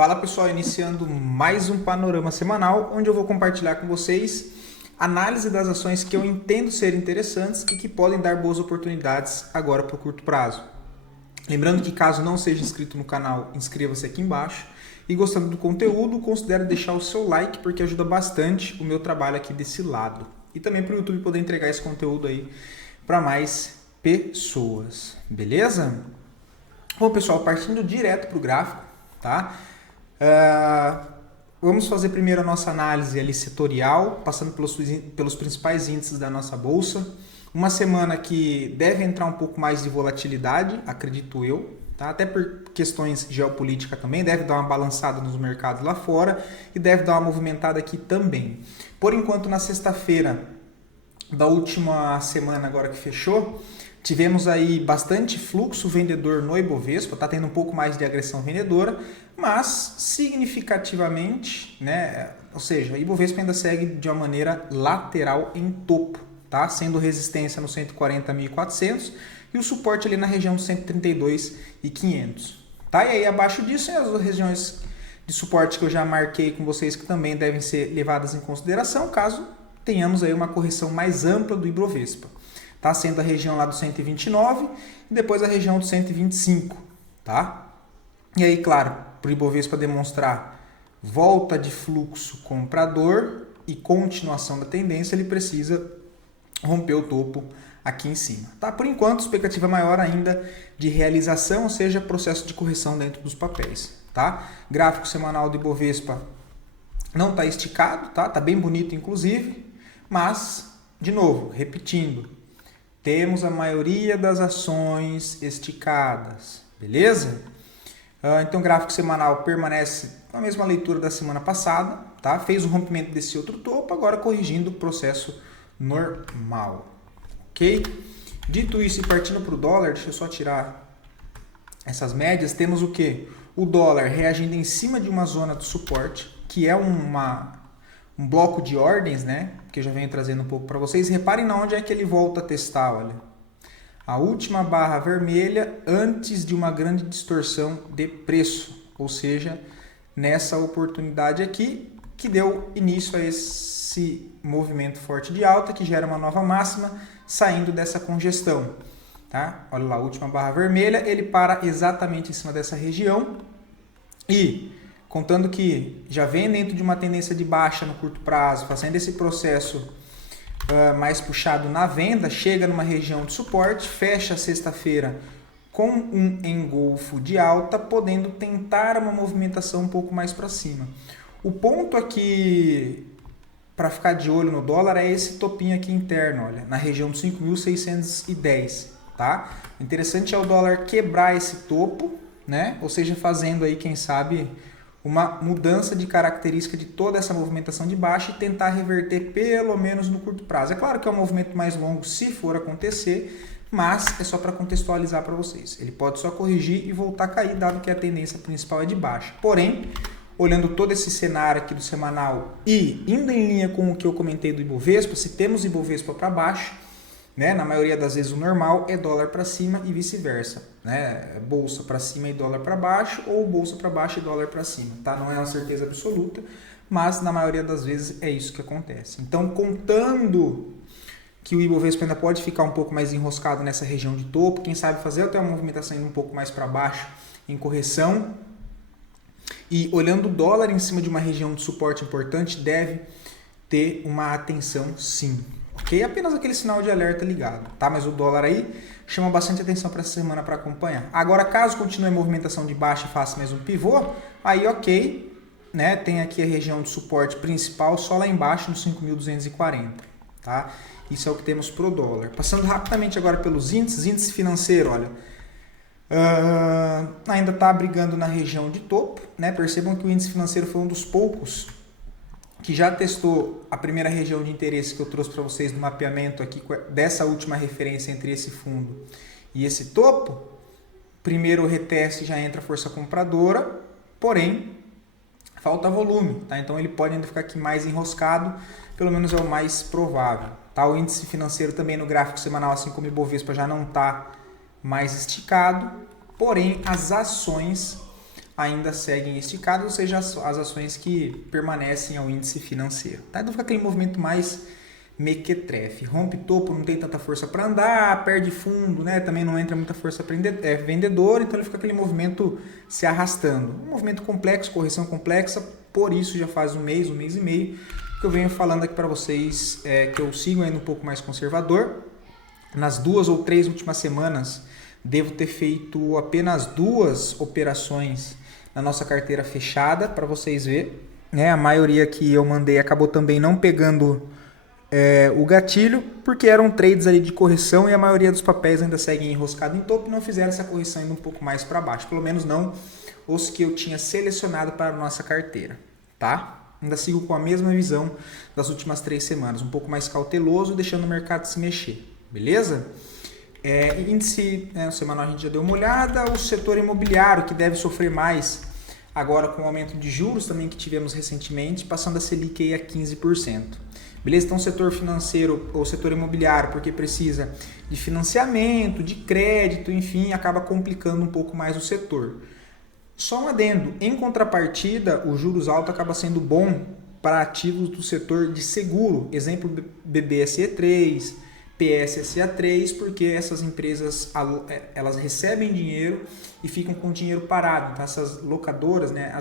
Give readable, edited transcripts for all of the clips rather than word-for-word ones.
Fala pessoal, iniciando mais um panorama semanal, onde eu vou compartilhar com vocês análise das ações que eu entendo ser interessantes e que podem dar boas oportunidades agora para o curto prazo. Lembrando que caso não seja inscrito no canal, inscreva-se aqui embaixo. E gostando do conteúdo, considere deixar o seu like, porque ajuda bastante o meu trabalho aqui desse lado. E também para o YouTube poder entregar esse conteúdo aí para mais pessoas, beleza? Bom pessoal, partindo direto para o gráfico, tá? Vamos fazer primeiro a nossa análise ali setorial, passando pelos principais índices da nossa bolsa. Uma semana que deve entrar um pouco mais de volatilidade, acredito eu, tá? Até por questões geopolíticas também, deve dar uma balançada nos mercados lá fora e deve dar uma movimentada aqui também. Por enquanto, na sexta-feira da última semana agora que fechou, tivemos aí bastante fluxo vendedor no Ibovespa, está tendo um pouco mais de agressão vendedora, mas significativamente, né? Ou seja, o Ibovespa ainda segue de uma maneira lateral em topo, tá? Sendo resistência no 140.400 e o suporte ali na região de 132.500. Tá? E aí abaixo disso, as regiões de suporte que eu já marquei com vocês que também devem ser levadas em consideração caso tenhamos aí uma correção mais ampla do Ibovespa. Tá sendo a região lá do 129 e depois a região do 125, tá? E aí, claro, para o Ibovespa demonstrar volta de fluxo comprador e continuação da tendência, ele precisa romper o topo aqui em cima, tá? Por enquanto, expectativa maior ainda de realização, ou seja, processo de correção dentro dos papéis, tá? Gráfico semanal do Ibovespa não está esticado, tá? Tá bem bonito, inclusive, mas, de novo, repetindo, temos a maioria das ações esticadas, beleza? Então o gráfico semanal permanece com a mesma leitura da semana passada, tá? Fez o rompimento desse outro topo, agora corrigindo o processo normal, ok? Dito isso e partindo para o dólar, deixa eu só tirar essas médias, temos o que? O dólar reagindo em cima de uma zona de suporte, que é um bloco de ordens, né? Que eu já venho trazendo um pouco para vocês. Reparem na onde é que ele volta a testar, olha. A última barra vermelha antes de uma grande distorção de preço, ou seja, nessa oportunidade aqui que deu início a esse movimento forte de alta que gera uma nova máxima saindo dessa congestão, tá? Olha lá, a última barra vermelha, ele para exatamente em cima dessa região e contando que já vem dentro de uma tendência de baixa no curto prazo, fazendo esse processo mais puxado na venda, chega numa região de suporte, fecha sexta-feira com um engolfo de alta, podendo tentar uma movimentação um pouco mais para cima. O ponto aqui para ficar de olho no dólar é esse topinho aqui interno, olha, na região de 5.610, tá? O interessante é o dólar quebrar esse topo, né? Ou seja, fazendo aí, quem sabe, uma mudança de característica de toda essa movimentação de baixa e tentar reverter pelo menos no curto prazo. É claro que é um movimento mais longo se for acontecer, mas é só para contextualizar para vocês. Ele pode só corrigir e voltar a cair, dado que a tendência principal é de baixa. Porém, olhando todo esse cenário aqui do semanal e indo em linha com o que eu comentei do Ibovespa, se temos Ibovespa para baixo, né, na maioria das vezes o normal é dólar para cima e vice-versa, né? Bolsa para cima e dólar para baixo ou bolsa para baixo e dólar para cima, tá? Não é uma certeza absoluta, mas na maioria das vezes é isso que acontece. Então, contando que o Ibovespa ainda pode ficar um pouco mais enroscado nessa região de topo, quem sabe fazer até uma movimentação indo um pouco mais para baixo em correção, e olhando o dólar em cima de uma região de suporte importante, deve ter uma atenção sim. Ok? Apenas aquele sinal de alerta ligado, tá? Mas o dólar aí chama bastante atenção para essa semana para acompanhar. Agora, caso continue a movimentação de baixa e faça mais um pivô, aí ok, né? Tem aqui a região de suporte principal só lá embaixo no 5.240, tá? Isso é o que temos pro dólar. Passando rapidamente agora pelos índices, índice financeiro, olha, ainda está brigando na região de topo, né? Percebam que o índice financeiro foi um dos poucos que já testou a primeira região de interesse que eu trouxe para vocês no mapeamento aqui dessa última referência entre esse fundo e esse topo. Primeiro reteste já entra a força compradora, porém falta volume, tá? Então ele pode ainda ficar aqui mais enroscado, pelo menos é o mais provável, tá? O índice financeiro também no gráfico semanal, assim como o Ibovespa, já não está mais esticado, porém as ações ainda seguem esticadas, ou seja, as ações que permanecem ao índice financeiro. Tá? Então fica aquele movimento mais mequetrefe. Rompe topo, não tem tanta força para andar, perde fundo, né? Também não entra muita força vendedor, então ele fica aquele movimento se arrastando. Um movimento complexo, correção complexa, por isso já faz um mês e meio, que eu venho falando aqui para vocês que eu sigo ainda um pouco mais conservador. Nas 2 ou 3 últimas semanas, devo ter feito apenas 2 operações na nossa carteira fechada, para vocês verem. A maioria que eu mandei acabou também não pegando o gatilho, porque eram trades ali de correção e a maioria dos papéis ainda seguem enroscado em topo e não fizeram essa correção indo um pouco mais para baixo. Pelo menos não os que eu tinha selecionado para a nossa carteira, tá? Ainda sigo com a mesma visão das últimas 3 semanas, um pouco mais cauteloso, deixando o mercado se mexer, beleza? Índice semanal a gente já deu uma olhada, o setor imobiliário que deve sofrer mais agora com o aumento de juros também que tivemos recentemente, passando a Selic aí a 15%. Beleza? Então, o setor financeiro ou setor imobiliário, porque precisa de financiamento, de crédito, enfim, acaba complicando um pouco mais o setor. Só um adendo, em contrapartida, o juros alto acaba sendo bom para ativos do setor de seguro, exemplo BBSE3, PSSA3, porque essas empresas elas recebem dinheiro e ficam com dinheiro parado. Então, essas locadoras, né,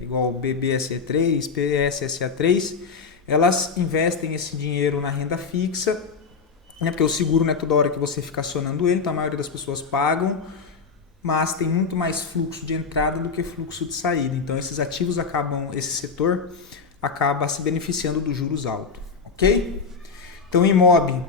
igual BBSE3, PSSA3, elas investem esse dinheiro na renda fixa, né, porque o seguro não é toda hora que você fica acionando ele, então a maioria das pessoas pagam, mas tem muito mais fluxo de entrada do que fluxo de saída. Então esse setor acaba se beneficiando dos juros altos, ok? Então o imob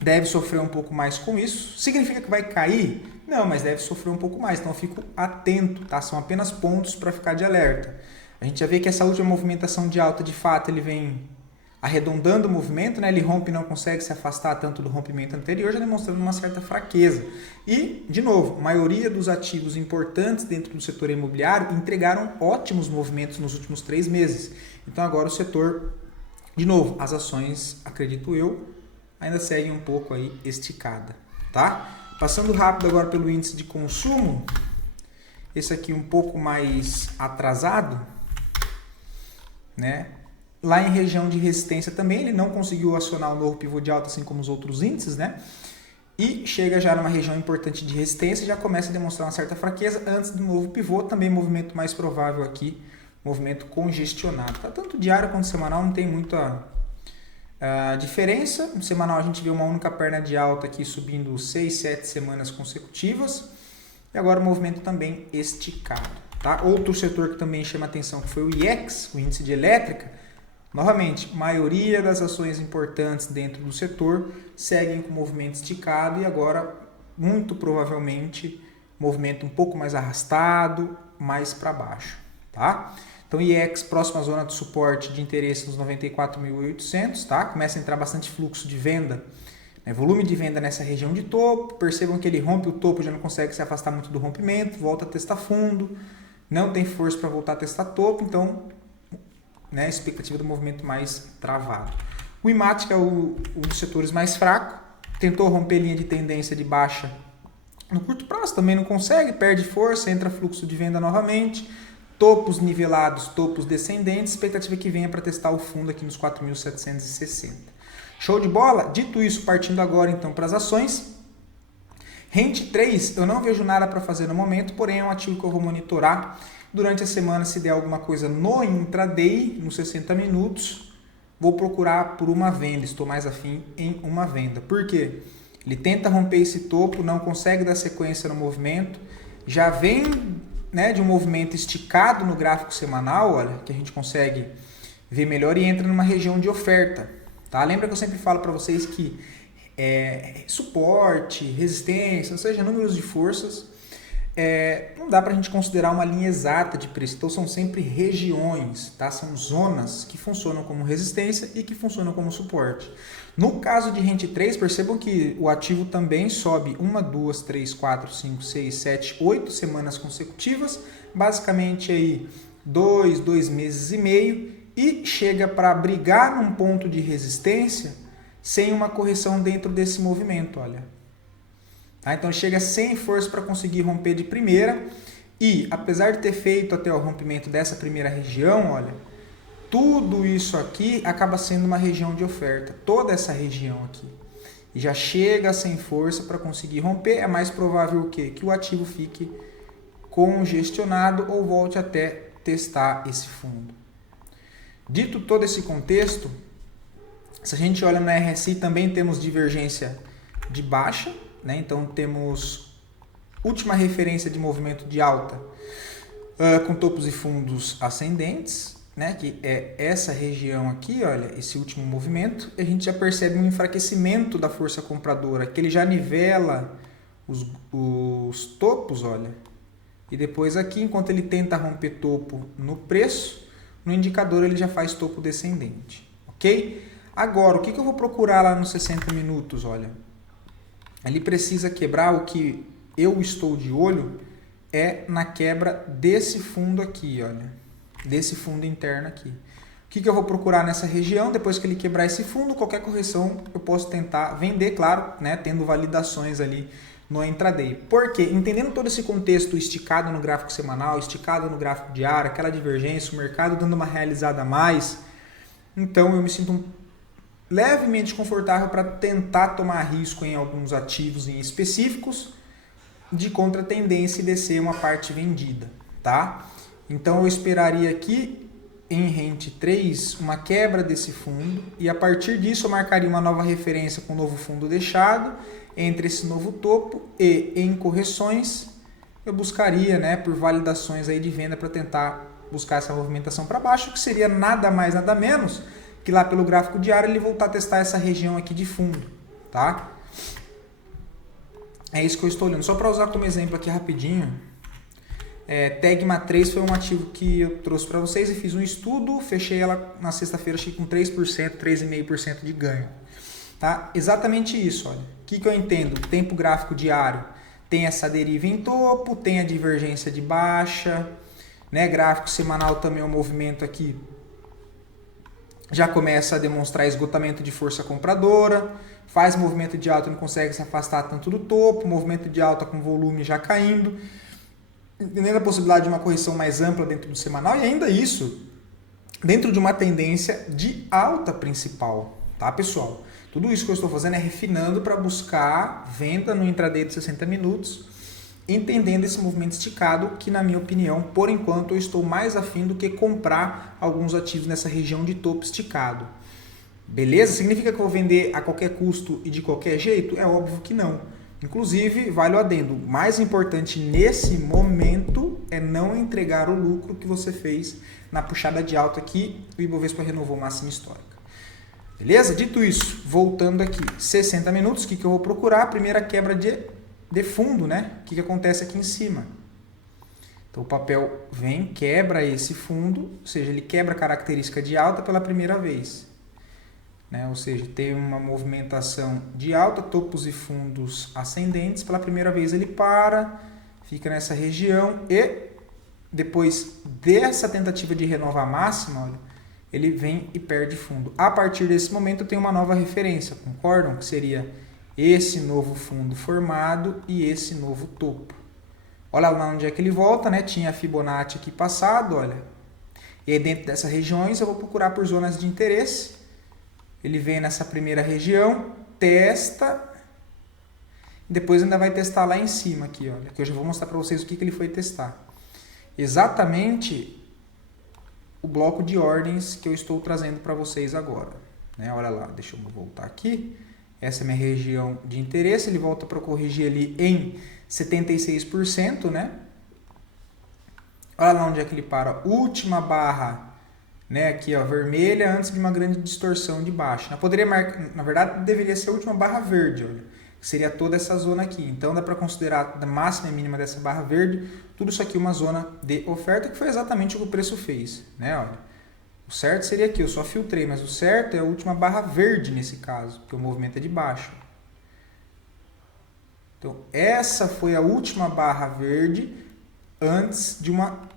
deve sofrer um pouco mais com isso. Significa que vai cair? Não, mas deve sofrer um pouco mais, então eu fico atento, tá? São apenas pontos para ficar de alerta. A gente já vê que essa última movimentação de alta, de fato, ele vem arredondando o movimento, né? Ele rompe e não consegue se afastar tanto do rompimento anterior, já demonstrando uma certa fraqueza. E, de novo, a maioria dos ativos importantes dentro do setor imobiliário entregaram ótimos movimentos nos últimos 3 meses. Então agora o setor, de novo, as ações, acredito eu, ainda seguem um pouco aí esticada, tá? Passando rápido agora pelo índice de consumo, esse aqui um pouco mais atrasado, né? Lá em região de resistência também, ele não conseguiu acionar o novo pivô de alta, assim como os outros índices, né? E chega já numa região importante de resistência, já começa a demonstrar uma certa fraqueza antes do novo pivô, também movimento mais provável aqui, movimento congestionado. Tá? Tanto diário quanto semanal não tem muita diferença. No semanal a gente vê uma única perna de alta aqui subindo 6, 7 semanas consecutivas. E agora o movimento também esticado. Tá? Outro setor que também chama atenção que foi o IEX, o índice de elétrica. Novamente, maioria das ações importantes dentro do setor seguem com movimento esticado e agora, muito provavelmente, movimento um pouco mais arrastado, mais para baixo. Tá? Então, IEX, próxima zona de suporte de interesse nos 94.800, tá? Começa a entrar bastante fluxo de venda, né? Volume de venda nessa região de topo. Percebam que ele rompe o topo, já não consegue se afastar muito do rompimento, volta a testar fundo, não tem força para voltar a testar topo, então, né, expectativa do movimento mais travado. O IMAT, que é um dos setores mais fracos, tentou romper linha de tendência de baixa no curto prazo, também não consegue, perde força, entra fluxo de venda novamente, topos nivelados, topos descendentes, expectativa que venha para testar o fundo aqui nos 4.760. Show de bola? Dito isso, partindo agora então para as ações. Rente 3, eu não vejo nada para fazer no momento, porém é um ativo que eu vou monitorar durante a semana. Se der alguma coisa no intraday, nos 60 minutos, vou procurar por uma venda, estou mais afim em uma venda. Por quê? Ele tenta romper esse topo, não consegue dar sequência no movimento, já vem, né, de um movimento esticado no gráfico semanal, olha, que a gente consegue ver melhor e entra numa região de oferta. Tá? Lembra que eu sempre falo para vocês que suporte, resistência, ou seja, números de forças, não dá para a gente considerar uma linha exata de preço. Então são sempre regiões, tá? São zonas que funcionam como resistência e que funcionam como suporte. No caso de Rente 3, percebam que o ativo também sobe 1, 2, 3, 4, 5, 6, 7, 8 semanas consecutivas, basicamente aí 2 meses e meio, e chega para brigar num ponto de resistência sem uma correção dentro desse movimento, olha. Tá? Então chega sem força para conseguir romper de primeira E, apesar de ter feito até o rompimento dessa primeira região, olha, tudo isso aqui acaba sendo uma região de oferta, toda essa região aqui. E já chega sem força para conseguir romper, é mais provável o quê? Que o ativo fique congestionado ou volte até testar esse fundo. Dito todo esse contexto, se a gente olha na RSI, também temos divergência de baixa, né? Então temos última referência de movimento de alta com topos e fundos ascendentes, né? Que é essa região aqui, olha, esse último movimento. A gente já percebe um enfraquecimento da força compradora, que ele já nivela os topos, olha. E depois aqui, enquanto ele tenta romper topo no preço, no indicador ele já faz topo descendente, ok? Agora, o que eu vou procurar lá nos 60 minutos, olha? Ele precisa quebrar, o que eu estou de olho é na quebra desse fundo aqui, olha. Desse fundo interno aqui. O que eu vou procurar nessa região? Depois que ele quebrar esse fundo, qualquer correção eu posso tentar vender, claro, né? Tendo validações ali no intraday. Por quê? Entendendo todo esse contexto esticado no gráfico semanal, esticado no gráfico diário, aquela divergência, o mercado dando uma realizada a mais, então eu me sinto levemente confortável para tentar tomar risco em alguns ativos em específicos de contratendência e descer uma parte vendida, tá? Então eu esperaria aqui em rente 3 uma quebra desse fundo e a partir disso eu marcaria uma nova referência com o novo fundo deixado entre esse novo topo e em correções eu buscaria, né, por validações aí de venda para tentar buscar essa movimentação para baixo, que seria nada mais nada menos que lá pelo gráfico diário ele voltar a testar essa região aqui de fundo, tá? É isso que eu estou olhando. Só para usar como exemplo aqui rapidinho, Tegma 3 foi um ativo que eu trouxe para vocês e fiz um estudo, fechei ela na sexta-feira acho que com 3%, 3,5% de ganho. Tá? Exatamente isso, olha. O que eu entendo? Tempo gráfico diário tem essa deriva em topo, tem a divergência de baixa, né? Gráfico semanal também o movimento aqui já começa a demonstrar esgotamento de força compradora, faz movimento de alta e não consegue se afastar tanto do topo, movimento de alta com volume já caindo, entendendo a possibilidade de uma correção mais ampla dentro do semanal e ainda isso dentro de uma tendência de alta principal, tá, pessoal? Tudo isso que eu estou fazendo é refinando para buscar venda no intraday de 60 minutos, entendendo esse movimento esticado, que na minha opinião, por enquanto, eu estou mais afim do que comprar alguns ativos nessa região de topo esticado. Beleza? Significa que eu vou vender a qualquer custo e de qualquer jeito? É óbvio que não. Inclusive, vale o adendo, o mais importante nesse momento é não entregar o lucro que você fez na puxada de alta aqui, o Ibovespa renovou máxima histórica. Beleza? Dito isso, voltando aqui, 60 minutos, o que eu vou procurar? A primeira quebra de fundo, né? O que acontece aqui em cima? Então o papel vem, quebra esse fundo, ou seja, ele quebra a característica de alta pela primeira vez. Né? Ou seja, tem uma movimentação de alta, topos e fundos ascendentes, pela primeira vez ele para, fica nessa região e depois dessa tentativa de renovar a máxima, olha, ele vem e perde fundo. A partir desse momento eu tenho uma nova referência, concordam? Que seria esse novo fundo formado e esse novo topo. Olha lá onde é que ele volta, né? Tinha a Fibonacci aqui passado, olha. E aí dentro dessas regiões eu vou procurar por zonas de interesse. Ele vem nessa primeira região, testa, depois ainda vai testar lá em cima aqui, olha. Que eu já vou mostrar para vocês o que ele foi testar. Exatamente o bloco de ordens que eu estou trazendo para vocês agora. Né? Olha lá, deixa eu voltar aqui. Essa é a minha região de interesse, ele volta para corrigir ali em 76%, né? Olha lá onde é que ele para. Última barra, né? Aqui, ó, vermelha, antes de uma grande distorção de baixa. Poderia marcar, na verdade, deveria ser a última barra verde, olha, que seria toda essa zona aqui. Então, dá para considerar da máxima e mínima dessa barra verde, tudo isso aqui uma zona de oferta, que foi exatamente o que o preço fez, né? Olha. O certo seria aqui, eu só filtrei, mas o certo é a última barra verde nesse caso, porque o movimento é de baixo. Então, essa foi a última barra verde antes de uma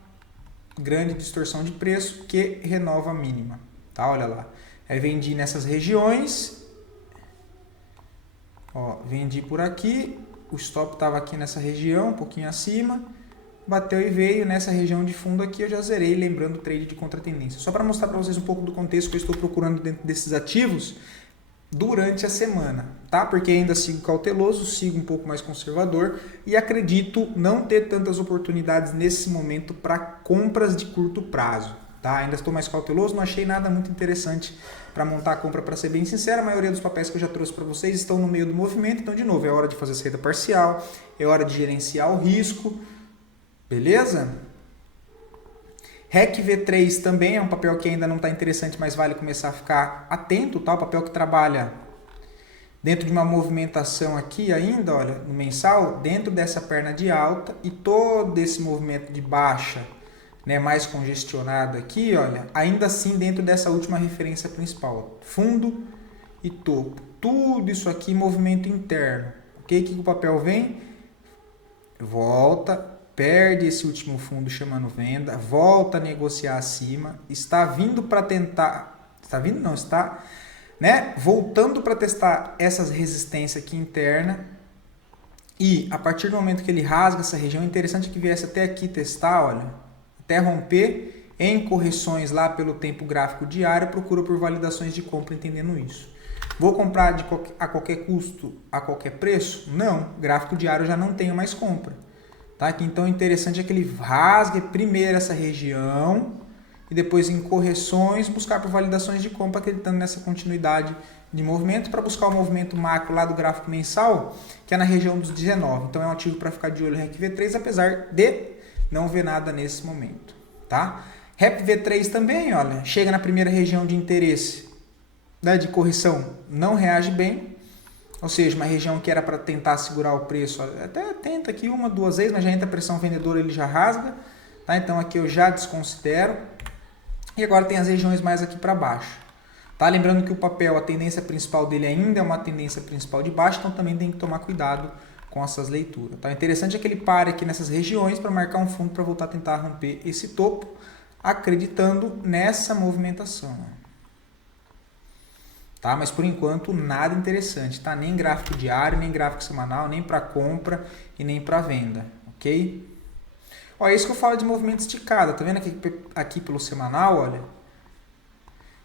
grande distorção de preço que renova a mínima. Tá? Olha lá. Aí vendi nessas regiões. Ó, vendi por aqui. O stop estava aqui nessa região, um pouquinho acima. bateu e veio nessa região de fundo aqui, eu já zerei, lembrando o trade de contratendência. Só para mostrar para vocês um pouco do contexto que eu estou procurando dentro desses ativos durante a semana, tá? Porque ainda sigo cauteloso, sigo um pouco mais conservador e acredito não ter tantas oportunidades nesse momento para compras de curto prazo, tá? Ainda estou mais cauteloso, não achei nada muito interessante para montar a compra, para ser bem sincero. A maioria dos papéis que eu já trouxe para vocês estão no meio do movimento, então de novo, é hora de fazer saída parcial, é hora de gerenciar o risco, beleza? REC V3 também é um papel que ainda não está interessante, mas vale começar a ficar atento, tá? O papel que trabalha dentro de uma movimentação aqui ainda, olha, no mensal, dentro dessa perna de alta e todo esse movimento de baixa, né, mais congestionado aqui, olha, ainda assim dentro dessa última referência principal, fundo e topo. Tudo isso aqui movimento interno. Ok? Que o papel vem, volta, perde esse último fundo chamando venda, volta a negociar acima, está vindo para tentar, está vindo não, está, né, voltando para testar essas resistências aqui interna, e a partir do momento que ele rasga essa região, é interessante que viesse até aqui testar, olha, até romper em correções lá pelo tempo gráfico diário, procura por validações de compra entendendo isso. Vou comprar a qualquer custo, a qualquer preço? Não, gráfico diário já não tenho mais compra. Tá? Então o interessante é que ele rasgue primeiro essa região e depois em correções buscar por validações de compra, acreditando nessa continuidade de movimento para buscar o movimento macro lá do gráfico mensal, que é na região dos 19. Então é um ativo para ficar de olho REC V3, apesar de não ver nada nesse momento. Tá? REP V3 também, olha, chega na primeira região de interesse, né, de correção, não reage bem. Ou seja, uma região que era para tentar segurar o preço, até tenta aqui uma, duas vezes, mas já entra a pressão vendedora, ele já rasga. Tá? Então aqui eu já desconsidero. E agora tem as regiões mais aqui para baixo. Tá? Lembrando que o papel, a tendência principal dele ainda é uma tendência principal de baixo, então também tem que tomar cuidado com essas leituras. Tá? O interessante é que ele pare aqui nessas regiões para marcar um fundo para voltar a tentar romper esse topo, acreditando nessa movimentação. Tá? Mas por enquanto nada interessante, tá? Nem gráfico diário, nem gráfico semanal, nem para compra e nem para venda, ok? Ó, é isso que eu falo de movimento esticado, tá vendo aqui pelo semanal, olha?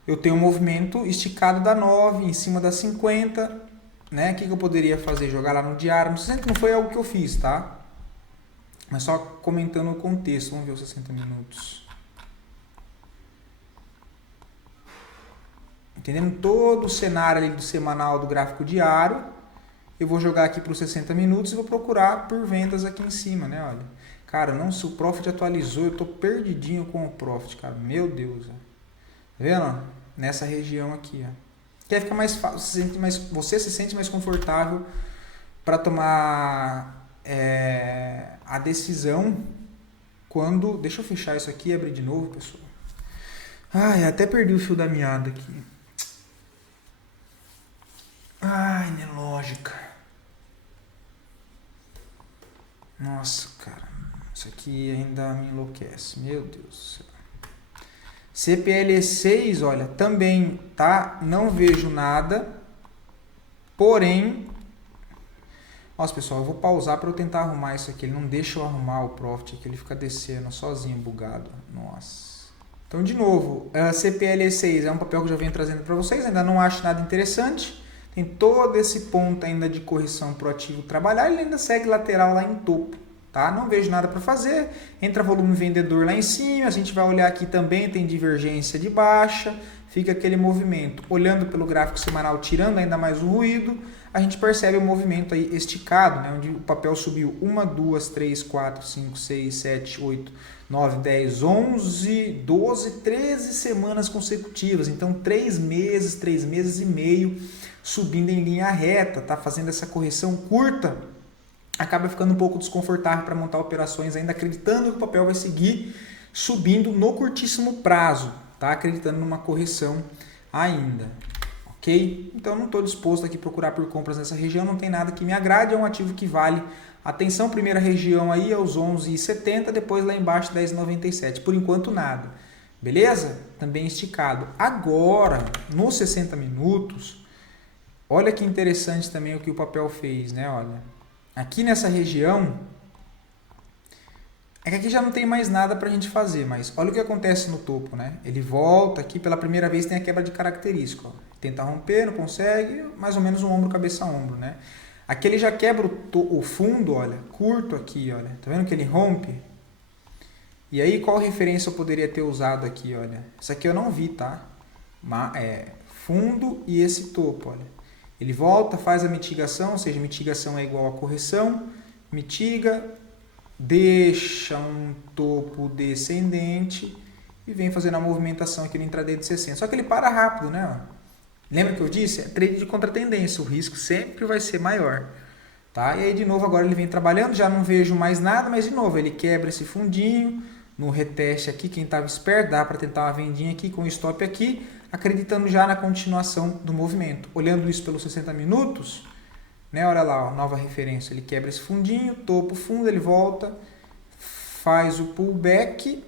Eu tenho um movimento esticado da 9 em cima da 50, né? O que eu poderia fazer? Jogar lá no diário, não foi algo que eu fiz, tá? Mas só comentando o contexto, vamos ver os 60 minutos. Entendendo todo o cenário ali do semanal do gráfico diário, eu vou jogar aqui para os 60 minutos e vou procurar por vendas aqui em cima, né? Olha, cara, não, se o Profit atualizou, eu tô perdidinho com o Profit, cara, meu Deus. Ó. Tá vendo? Nessa região aqui, ó. Quer ficar mais fácil, você se sente mais confortável para tomar a decisão quando... Deixa eu fechar isso aqui e abrir de novo, pessoal. Ai, até perdi o fio da meada aqui. Ai, né, lógica. Nossa, cara. Isso aqui ainda me enlouquece. Meu Deus do céu. CPL6, olha, também, tá? Não vejo nada. Porém... Nossa, pessoal, eu vou pausar para eu tentar arrumar isso aqui. Ele não deixa eu arrumar o Profit aqui. Ele fica descendo sozinho, bugado. Nossa. Então, de novo, a CPL6 é um papel que eu já venho trazendo para vocês. Ainda não acho nada interessante. Tem todo esse ponto ainda de correção para o ativo trabalhar. Ele ainda segue lateral lá em topo. Tá? Não vejo nada para fazer. Entra volume vendedor lá em cima. A gente vai olhar aqui também. Tem divergência de baixa. Fica aquele movimento. Olhando pelo gráfico semanal, tirando ainda mais o ruído, a gente percebe o movimento aí esticado, né? Onde o papel subiu 1, 2, 3, 4, 5, 6, 7, 8, 9, 10, 11, 12, 13 semanas consecutivas. Então, 3 meses e meio subindo em linha reta, tá? Fazendo essa correção curta, acaba ficando um pouco desconfortável para montar operações, ainda acreditando que o papel vai seguir subindo no curtíssimo prazo, tá? Acreditando numa correção ainda, ok? Então não estou disposto aqui a procurar por compras nessa região, não tem nada que me agrade, é um ativo que vale atenção, primeira região aí é os 11,70, depois lá embaixo 10,97, por enquanto nada, beleza? Também esticado. Agora, nos 60 minutos, olha que interessante também o que o papel fez, né? Olha, aqui nessa região, É que aqui já não tem mais nada para a gente fazer, mas olha o que acontece no topo, né? Ele volta aqui, pela primeira vez tem a quebra de característica. Ó. Tenta romper, não consegue, mais ou menos um ombro, cabeça, ombro, né? Aqui ele já quebra o fundo, olha, curto aqui, olha. Tá vendo que ele rompe? E aí, qual referência eu poderia ter usado aqui, olha? Isso aqui eu não vi, tá? Fundo e esse topo, olha. Ele volta, faz a mitigação, ou seja, mitigação é igual a correção, mitiga, deixa um topo descendente e vem fazendo a movimentação aqui no intraday de 60. Só que ele para rápido, né? Lembra que eu disse? É trade de contratendência, o risco sempre vai ser maior. Tá? E aí de novo agora ele vem trabalhando, já não vejo mais nada, mas de novo ele quebra esse fundinho, no reteste aqui, quem estava esperto, dá para tentar uma vendinha aqui com stop aqui, acreditando já na continuação do movimento. Olhando isso pelos 60 minutos, né? Olha lá, ó, nova referência, ele quebra esse fundinho, topo, fundo, ele volta, faz o pullback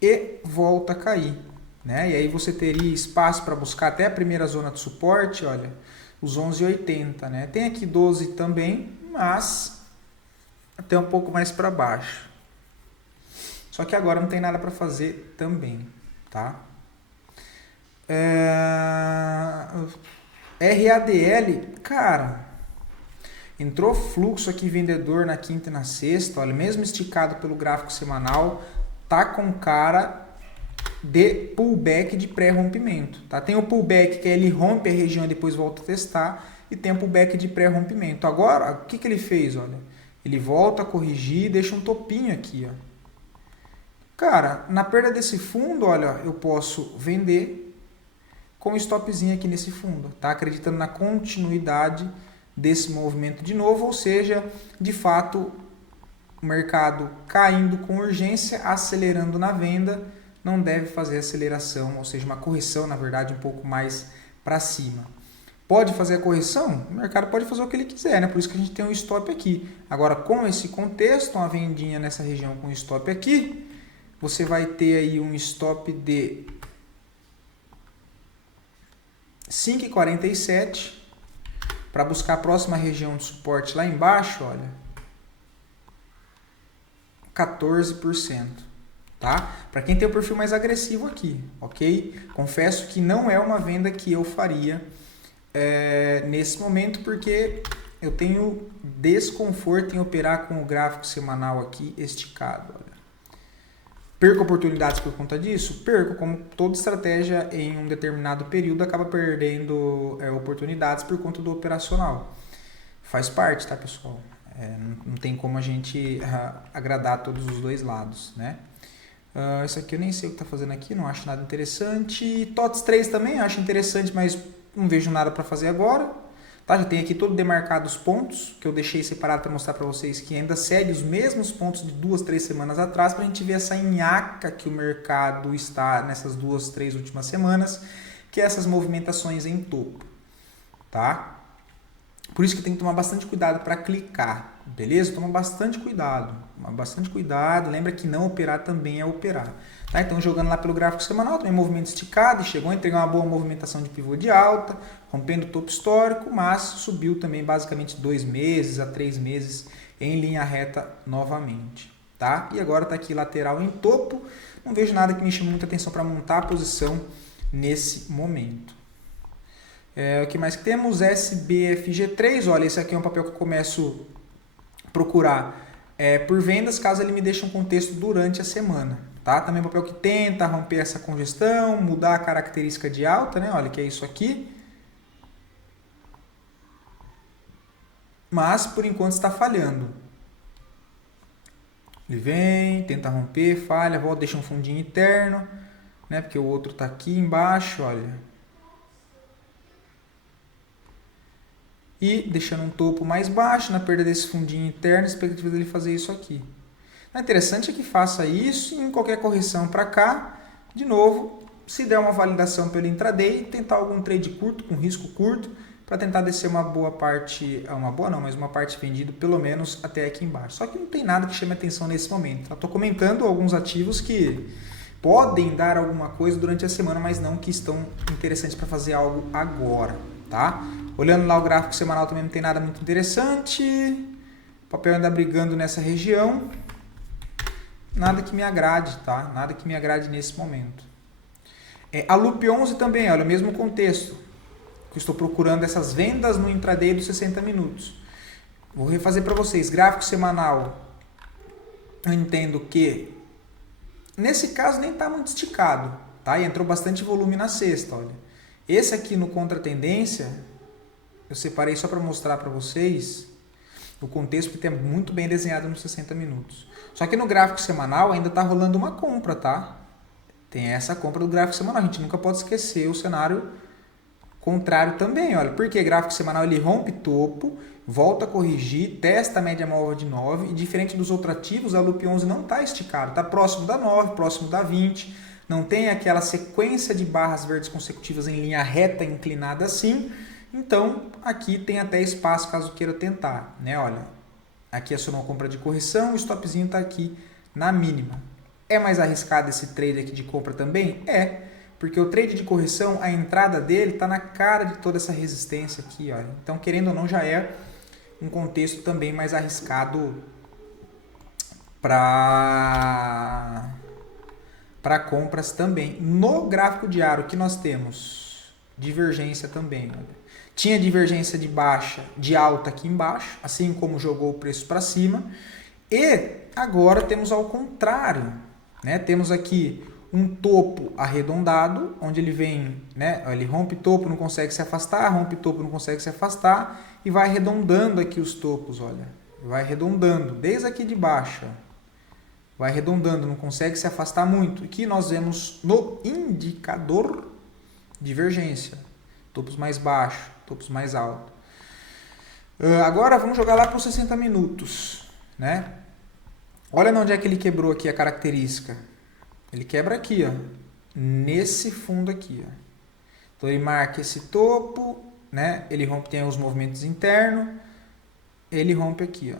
e volta a cair. Né? E aí você teria espaço para buscar até a primeira zona de suporte, olha, os 11,80, né? Tem aqui 12 também, mas até um pouco mais para baixo. Só que agora não tem nada para fazer também, tá? RADL, cara, entrou fluxo aqui vendedor na quinta e na sexta, olha, mesmo esticado pelo gráfico semanal, tá com cara de pullback de pré-rompimento. Tá? Tem o pullback que ele rompe a região e depois volta a testar, e tem o pullback de pré-rompimento. Agora, o que ele fez? Olha, ele volta a corrigir e deixa um topinho aqui. Ó. Cara, na perda desse fundo, olha, eu posso vender com um stopzinho aqui nesse fundo, tá? Acreditando na continuidade desse movimento de novo, ou seja, de fato, o mercado caindo com urgência, acelerando na venda, não deve fazer aceleração, ou seja, uma correção, na verdade, um pouco mais para cima. Pode fazer a correção? O mercado pode fazer o que ele quiser, né? Por isso que a gente tem um stop aqui. Agora, com esse contexto, uma vendinha nessa região com stop aqui, você vai ter aí um stop de 5,47 para buscar a próxima região de suporte lá embaixo, olha, 14%. Tá? Para quem tem o perfil mais agressivo aqui, ok? Confesso que não é uma venda que eu faria nesse momento, porque eu tenho desconforto em operar com o gráfico semanal aqui esticado. Olha. Perco oportunidades por conta disso? Perco, como toda estratégia em um determinado período acaba perdendo oportunidades por conta do operacional. Faz parte, tá, pessoal? Não tem como a gente agradar todos os dois lados, né? Isso aqui eu nem sei o que está fazendo aqui, não acho nada interessante. TOTS 3 também acho interessante, mas não vejo nada para fazer agora. Tá? Já tem aqui todo demarcado os pontos, que eu deixei separado para mostrar para vocês que ainda segue os mesmos pontos de 2, 3 semanas atrás, para a gente ver essa nhaca que o mercado está nessas 2, 3 últimas semanas, que é essas movimentações em topo. Tá? Por isso que tem que tomar bastante cuidado para clicar, beleza? Toma bastante cuidado, lembra que não operar também é operar. Tá? Então jogando lá pelo gráfico semanal, também movimento esticado, chegou a entregar uma boa movimentação de pivô de alta, rompendo o topo histórico, mas subiu também basicamente 2 meses a 3 meses em linha reta novamente. Tá? E agora está aqui lateral em topo, não vejo nada que me chame muita atenção para montar a posição nesse momento. O que mais que temos? SBFG3, olha, esse aqui é um papel que eu começo a procurar por vendas, caso ele me deixe um contexto durante a semana. Tá? Também um papel que tenta romper essa congestão, mudar a característica de alta, né? Olha que é isso aqui. Mas, por enquanto, está falhando. Ele vem, tenta romper, falha, volta, deixa um fundinho interno, né? Porque o outro está aqui embaixo, olha. E deixando um topo mais baixo, na perda desse fundinho interno, a expectativa dele fazer isso aqui. O interessante é que faça isso e em qualquer correção para cá, de novo, se der uma validação pelo intraday, tentar algum trade curto, com risco curto, para tentar descer uma boa parte, mas uma parte vendida pelo menos até aqui embaixo. Só que não tem nada que chame atenção nesse momento. Estou comentando alguns ativos que podem dar alguma coisa durante a semana, mas não que estão interessantes para fazer algo agora, tá? Olhando lá o gráfico semanal também não tem nada muito interessante. O papel ainda brigando nessa região. Nada que me agrade, tá? Nada que me agrade nesse momento. A Loop 11 também, olha, o mesmo contexto. Que eu estou procurando essas vendas no intraday dos 60 minutos. Vou refazer para vocês. Gráfico semanal. Eu entendo que, nesse caso, nem está muito esticado. Tá? E entrou bastante volume na sexta, olha. Esse aqui no contra-tendência, eu separei só para mostrar para vocês o contexto, porque tem muito bem desenhado nos 60 minutos. Só que no gráfico semanal ainda está rolando uma compra, tá? Tem essa compra do gráfico semanal. A gente nunca pode esquecer o cenário contrário também, olha. Porque gráfico semanal ele rompe topo, volta a corrigir, testa a média móvel de 9 e diferente dos outros ativos, a Loop 11 não está esticada. Está próximo da 9, próximo da 20. Não tem aquela sequência de barras verdes consecutivas em linha reta inclinada assim. Então, aqui tem até espaço caso queira tentar, né? Olha. Aqui acionou a compra de correção, o stopzinho está aqui na mínima. É mais arriscado esse trade aqui de compra também? É, porque o trade de correção, a entrada dele está na cara de toda essa resistência aqui, olha. Então, querendo ou não, já é um contexto também mais arriscado para compras também. No gráfico diário, que nós temos divergência também, olha. Tinha divergência de baixa, de alta aqui embaixo, assim como jogou o preço para cima. E agora temos ao contrário, né? Temos aqui um topo arredondado, onde ele vem, né? Ele rompe topo, não consegue se afastar, rompe topo, não consegue se afastar e vai arredondando aqui os topos, olha. Vai arredondando, desde aqui de baixo, ó. Vai arredondando, não consegue se afastar muito. Aqui nós vemos no indicador divergência. Topos mais baixos, topos mais altos. Agora vamos jogar lá para os 60 minutos, né? Olha onde é que ele quebrou aqui a característica. Ele quebra aqui, ó, nesse fundo aqui, ó. Então ele marca esse topo, né? Ele rompe, tem os movimentos internos. Ele rompe aqui, ó.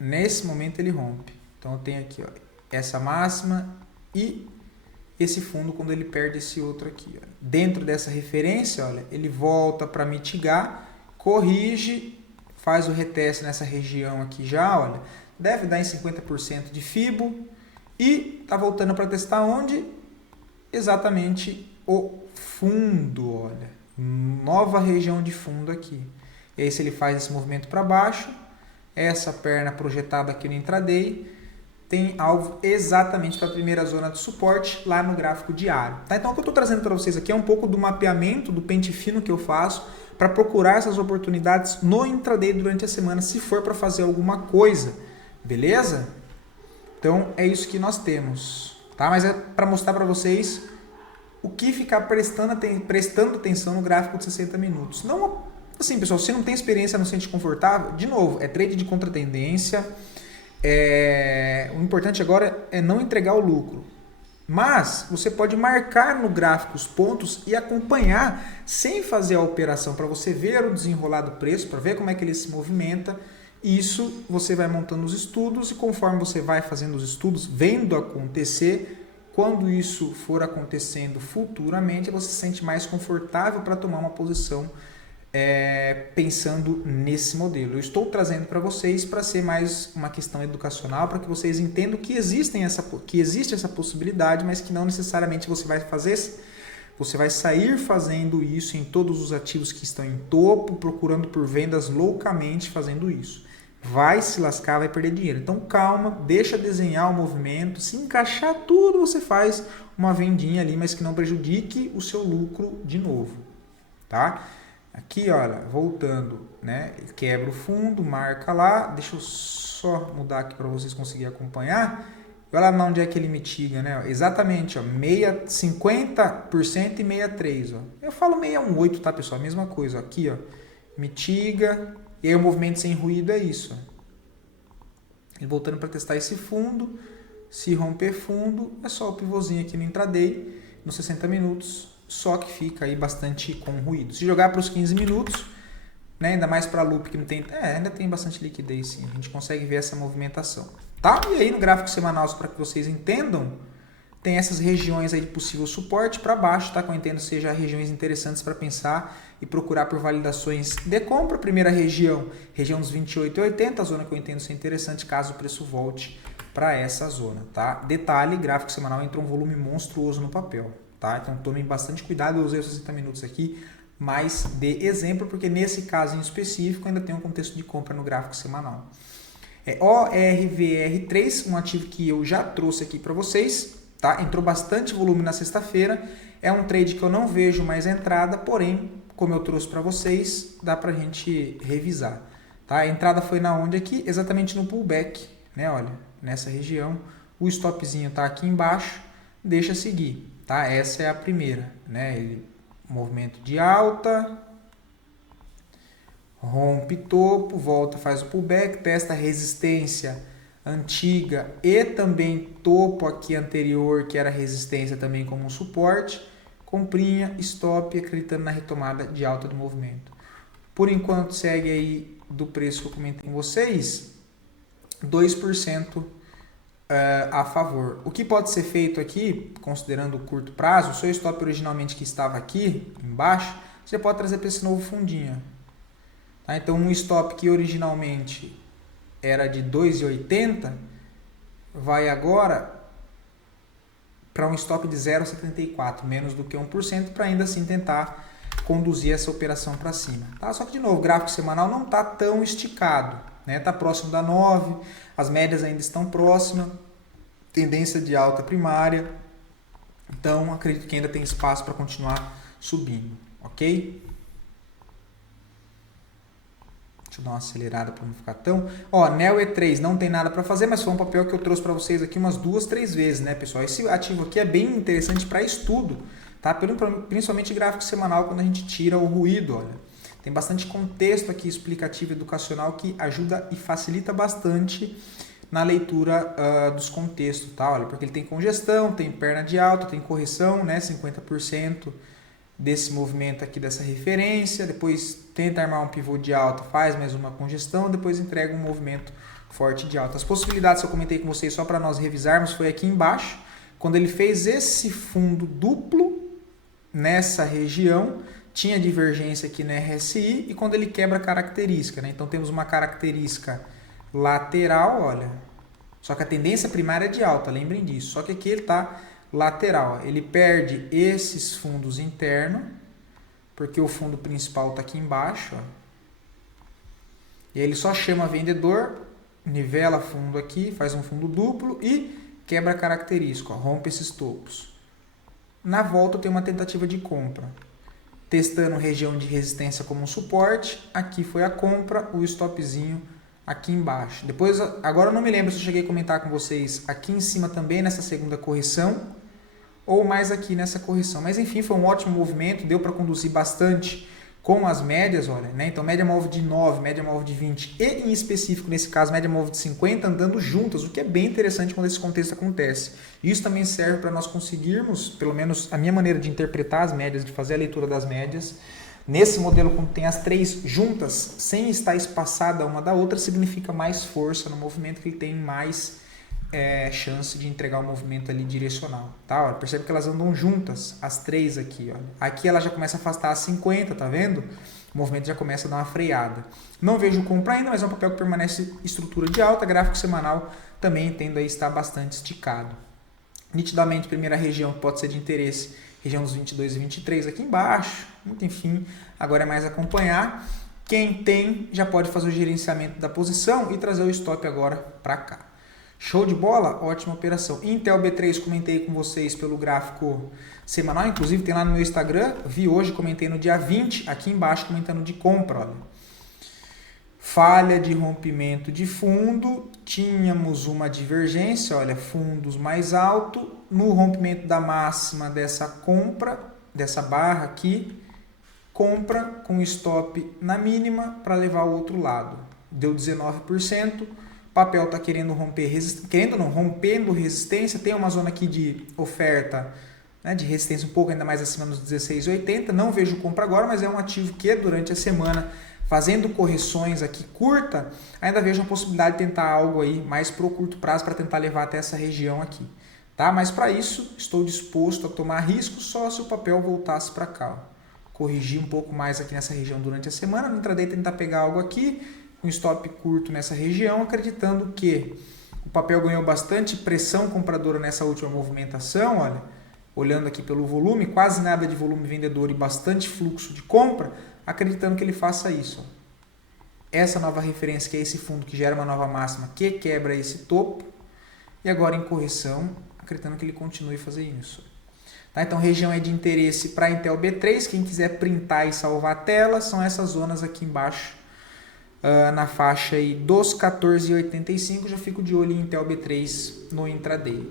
Nesse momento ele rompe. Então eu tenho aqui, ó, essa máxima e esse fundo quando ele perde esse outro aqui, ó. Dentro dessa referência, olha, ele volta para mitigar, corrige, faz o reteste nessa região aqui já, olha, deve dar em 50% de FIBO e tá voltando para testar onde? Exatamente o fundo, olha, nova região de fundo aqui. E aí se ele faz esse movimento para baixo, essa perna projetada aqui no intraday tem alvo exatamente para a primeira zona de suporte lá no gráfico diário. Tá? Então o que eu estou trazendo para vocês aqui é um pouco do mapeamento, do pente fino que eu faço para procurar essas oportunidades no intraday durante a semana, se for para fazer alguma coisa, beleza? Então é isso que nós temos, tá? Mas é para mostrar para vocês o que ficar prestando atenção no gráfico de 60 minutos. Não, assim pessoal, se não tem experiência, não se sente confortável, de novo, é trade de contratendência. O importante agora é não entregar o lucro, mas você pode marcar no gráfico os pontos e acompanhar sem fazer a operação para você ver o desenrolar do preço, para ver como é que ele se movimenta. Isso você vai montando os estudos e conforme você vai fazendo os estudos, vendo acontecer, quando isso for acontecendo futuramente, você se sente mais confortável para tomar uma posição pensando nesse modelo. Eu estou trazendo para vocês para ser mais uma questão educacional, para que vocês entendam que existe essa possibilidade, mas que não necessariamente você vai fazer. Você vai sair fazendo isso em todos os ativos que estão em topo, procurando por vendas loucamente fazendo isso. Vai se lascar, vai perder dinheiro. Então calma, deixa desenhar o movimento, se encaixar tudo, você faz uma vendinha ali, mas que não prejudique o seu lucro de novo, tá? Aqui, olha, voltando, né? Quebra o fundo, marca lá. Deixa eu só mudar aqui para vocês conseguirem acompanhar. Olha lá onde é que ele mitiga, né? Exatamente, ó, 50% e 63%, ó. Eu falo 618, tá, pessoal? A mesma coisa, ó. Aqui, ó, mitiga. E aí o movimento sem ruído é isso, ó. Ele voltando para testar esse fundo. Se romper fundo, é só o pivôzinho aqui no intraday, nos 60 minutos. Só que fica aí bastante com ruído. Se jogar para os 15 minutos, né, ainda mais para a loop que não tem, ainda tem bastante liquidez sim, a gente consegue ver essa movimentação, tá? E aí no gráfico semanal, para que vocês entendam, tem essas regiões aí de possível suporte para baixo, tá? Que eu entendo seja regiões interessantes para pensar e procurar por validações de compra. Primeira região dos 28,80, a zona que eu entendo ser interessante caso o preço volte para essa zona, tá? Detalhe, gráfico semanal entrou um volume monstruoso no papel, tá? Então tomem bastante cuidado, eu usei os 60 minutos aqui, mas de exemplo, porque nesse caso em específico ainda tem um contexto de compra no gráfico semanal. ORVR3, um ativo que eu já trouxe aqui para vocês, tá? Entrou bastante volume na sexta-feira, é um trade que eu não vejo mais entrada, porém, como eu trouxe para vocês, dá para a gente revisar. Tá? A entrada foi na onde aqui? Exatamente no pullback, né? Olha, nessa região, o stopzinho está aqui embaixo, deixa seguir, tá? Essa é a primeira, né? Movimento de alta, rompe topo, volta, faz o pullback, testa a resistência antiga e também topo aqui anterior, que era resistência também como um suporte, comprinha, stop, acreditando na retomada de alta do movimento. Por enquanto segue aí do preço que eu comentei com vocês, 2% a favor. O que pode ser feito aqui, considerando o curto prazo, o seu stop originalmente que estava aqui embaixo, você pode trazer para esse novo fundinho. Tá? Então um stop que originalmente era de 2,80 vai agora para um stop de 0,74, menos do que 1%, para ainda assim tentar conduzir essa operação para cima. Tá? Só que, de novo, o gráfico semanal não está tão esticado. Está próximo da 9, as médias ainda estão próximas, tendência de alta primária, então acredito que ainda tem espaço para continuar subindo, ok? Deixa eu dar uma acelerada para não ficar tão... NEO E3 não tem nada para fazer, mas foi um papel que eu trouxe para vocês aqui umas 2, 3 vezes, né, pessoal? Esse ativo aqui é bem interessante para estudo, tá? Principalmente gráfico semanal, quando a gente tira o ruído, olha. Tem bastante contexto aqui explicativo educacional que ajuda e facilita bastante na leitura dos contextos, tá? Olha, porque ele tem congestão, tem perna de alta, tem correção, né? 50% desse movimento aqui dessa referência, depois tenta armar um pivô de alta, faz mais uma congestão, depois entrega um movimento forte de alta. As possibilidades que eu comentei com vocês só para nós revisarmos foi aqui embaixo, quando ele fez esse fundo duplo nessa região, tinha divergência aqui na RSI e quando ele quebra a característica, né? Então temos uma característica lateral, olha, só que a tendência primária é de alta, lembrem disso, só que aqui ele está lateral, ele perde esses fundos internos, porque o fundo principal está aqui embaixo, ó. E aí ele só chama vendedor, nivela fundo aqui, faz um fundo duplo e quebra a característica, ó, rompe esses topos. Na volta tem uma tentativa de compra, testando região de resistência como um suporte, aqui foi a compra, o stopzinho aqui embaixo. Depois, agora eu não me lembro se eu cheguei a comentar com vocês aqui em cima também nessa segunda correção, ou mais aqui nessa correção. Mas enfim, foi um ótimo movimento, deu para conduzir bastante com as médias, olha, né? Então média móvel de 9, média móvel de 20 e em específico nesse caso média móvel de 50 andando juntas, o que é bem interessante quando esse contexto acontece. Isso também serve para nós conseguirmos, pelo menos a minha maneira de interpretar as médias, de fazer a leitura das médias, nesse modelo quando tem as três juntas, sem estar espaçada uma da outra, significa mais força no movimento, que ele tem mais chance de entregar o movimento ali direcional, tá? Olha, percebe que elas andam juntas, as três aqui, olha. Aqui ela já começa a afastar as 50, tá vendo? O movimento já começa a dar uma freada. Não vejo compra ainda, mas é um papel que permanece estrutura de alta, gráfico semanal também tendo a estar bastante esticado. Nitidamente, primeira região que pode ser de interesse, região dos 22 e 23 aqui embaixo, enfim, agora é mais acompanhar. Quem tem já pode fazer o gerenciamento da posição e trazer o stop agora para cá. Show de bola? Ótima operação. Intel B3, comentei com vocês pelo gráfico semanal, inclusive tem lá no meu Instagram, vi hoje, comentei no dia 20, aqui embaixo comentando de compra, olha. Falha de rompimento de fundo, tínhamos uma divergência, olha, fundos mais alto, no rompimento da máxima dessa compra, dessa barra aqui, compra com stop na mínima para levar ao outro lado. Deu 19%. Papel está querendo romper rompendo resistência, tem uma zona aqui de oferta, né, de resistência um pouco ainda mais acima dos 16,80, não vejo compra agora, mas é um ativo que durante a semana, fazendo correções aqui curta, ainda vejo a possibilidade de tentar algo aí mais pro curto prazo para tentar levar até essa região aqui, tá? Mas para isso, estou disposto a tomar risco só se o papel voltasse para cá, ó. Corrigir um pouco mais aqui nessa região durante a semana, no intraday tentar pegar algo aqui, um stop curto nessa região, acreditando que o papel ganhou bastante pressão compradora nessa última movimentação, olha, olhando aqui pelo volume, quase nada de volume vendedor e bastante fluxo de compra, acreditando que ele faça isso, ó. Essa nova referência, que é esse fundo que gera uma nova máxima, que quebra esse topo, e agora em correção, acreditando que ele continue a fazer isso. Tá? Então, região é de interesse para Intel B3, quem quiser printar e salvar a tela, são essas zonas aqui embaixo, na faixa aí dos 14,85, já fico de olho em Intel B3 no intraday.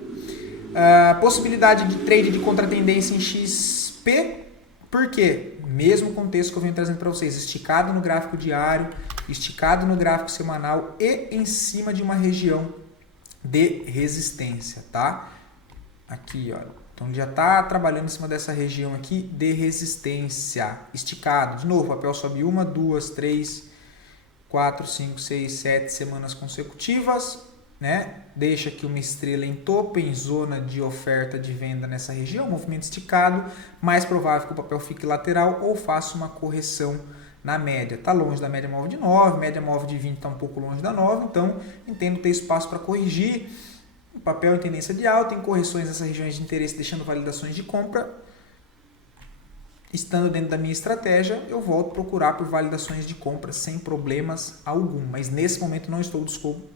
Possibilidade de trade de contratendência em XP, por quê? Mesmo contexto que eu venho trazendo para vocês, esticado no gráfico diário, esticado no gráfico semanal e em cima de uma região de resistência, tá? Aqui, ó. Então, já está trabalhando em cima dessa região aqui de resistência, esticado. De novo, o papel sobe 1, 2, 3, 4, 5, 6, 7 semanas consecutivas, né? Deixa aqui uma estrela em topo, em zona de oferta de venda nessa região, movimento esticado, mais provável que o papel fique lateral ou faça uma correção na média. Está longe da média móvel de 9, média móvel de 20 está um pouco longe da 9, então entendo ter espaço para corrigir. O papel em tendência de alta, em correções nessas regiões de interesse, deixando validações de compra. Estando dentro da minha estratégia, eu volto a procurar por validações de compra sem problemas algum. Mas nesse momento não estou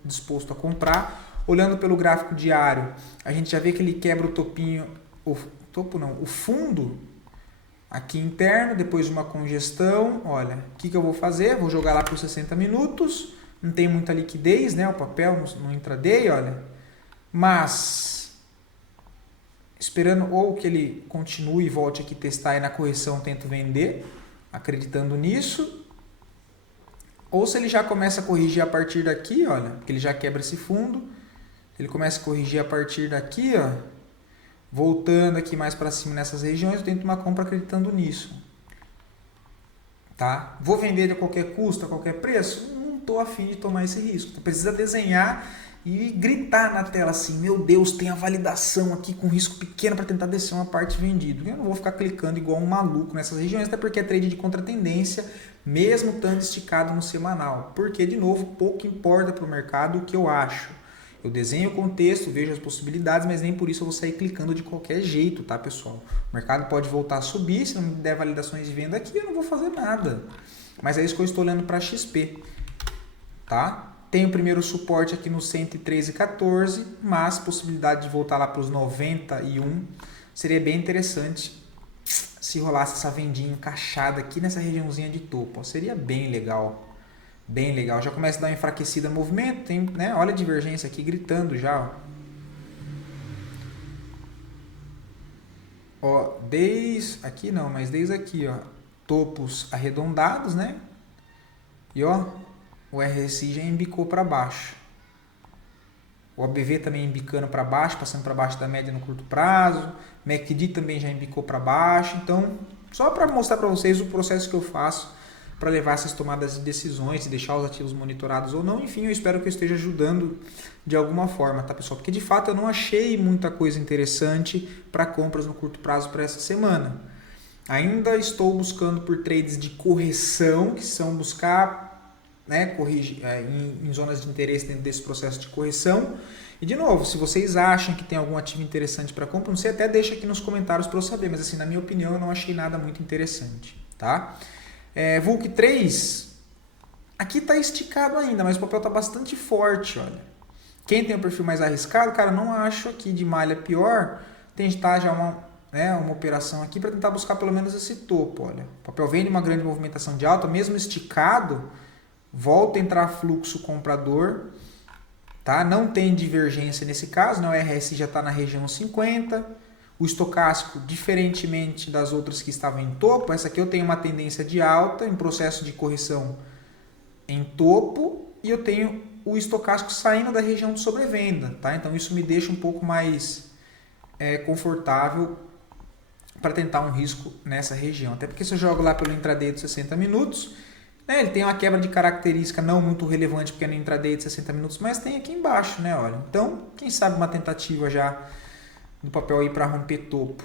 disposto a comprar. Olhando pelo gráfico diário, a gente já vê que ele quebra o topinho, o fundo aqui interno, depois de uma congestão. Olha, o que eu vou fazer? Vou jogar lá por 60 minutos. Não tem muita liquidez, né? O papel no intraday, olha. Mas, esperando ou que ele continue e volte aqui testar e na correção tento vender, acreditando nisso. Ou se ele já começa a corrigir a partir daqui, olha, porque ele já quebra esse fundo. Ele começa a corrigir a partir daqui, ó, voltando aqui mais para cima nessas regiões, eu tento uma compra acreditando nisso. Tá? Vou vender de qualquer custo, a qualquer preço? Não estou afim de tomar esse risco. Tu precisa desenhar e gritar na tela assim, meu Deus, tem a validação aqui com risco pequeno para tentar descer uma parte vendida. Eu não vou ficar clicando igual um maluco nessas regiões, até porque é trade de contratendência, mesmo estando esticado no semanal. Porque, de novo, pouco importa para o mercado o que eu acho. Eu desenho o contexto, vejo as possibilidades, mas nem por isso eu vou sair clicando de qualquer jeito, tá, pessoal? O mercado pode voltar a subir, se não me der validações de venda aqui, eu não vou fazer nada. Mas é isso que eu estou olhando para XP, tá? Tem o primeiro suporte aqui no 113,14, mas possibilidade de voltar lá para os 91 seria bem interessante se rolasse essa vendinha encaixada aqui nessa regiãozinha de topo. Ó, seria bem legal, bem legal. Já começa a dar uma enfraquecida no movimento, tem, né? Olha a divergência aqui gritando já. Ó, desde aqui não, mas desde aqui, ó, topos arredondados, né? E ó, o RSI já embicou para baixo. O ABV também embicando para baixo, passando para baixo da média no curto prazo. MACD também já embicou para baixo. Então, só para mostrar para vocês o processo que eu faço para levar essas tomadas de decisões, e deixar os ativos monitorados ou não. Enfim, eu espero que eu esteja ajudando de alguma forma, tá, pessoal? Porque de fato eu não achei muita coisa interessante para compras no curto prazo para essa semana. Ainda estou buscando por trades de correção, que são buscar, né, corrigir em zonas de interesse dentro desse processo de correção. E de novo, se vocês acham que tem algum ativo interessante para compra, não sei, até deixa aqui nos comentários para eu saber, mas assim, na minha opinião, eu não achei nada muito interessante, tá? VULC 3, aqui está esticado ainda, mas o papel está bastante forte, olha. Quem tem um perfil mais arriscado, cara, não acho aqui de malha pior tentar já uma operação aqui para tentar buscar pelo menos esse topo, olha. O papel vem de uma grande movimentação de alta, mesmo esticado, volta a entrar fluxo comprador, tá? Não tem divergência nesse caso, né? O RSI já está na região 50, o estocástico, diferentemente das outras que estavam em topo, essa aqui eu tenho uma tendência de alta, em processo de correção em topo, e eu tenho o estocástico saindo da região de sobrevenda, tá? Então isso me deixa um pouco mais confortável para tentar um risco nessa região, até porque se eu jogo lá pelo intraday de 60 minutos, ele tem uma quebra de característica não muito relevante, porque é no intraday de 60 minutos, mas tem aqui embaixo, né? Olha. Então, quem sabe uma tentativa já do papel ir para romper topo,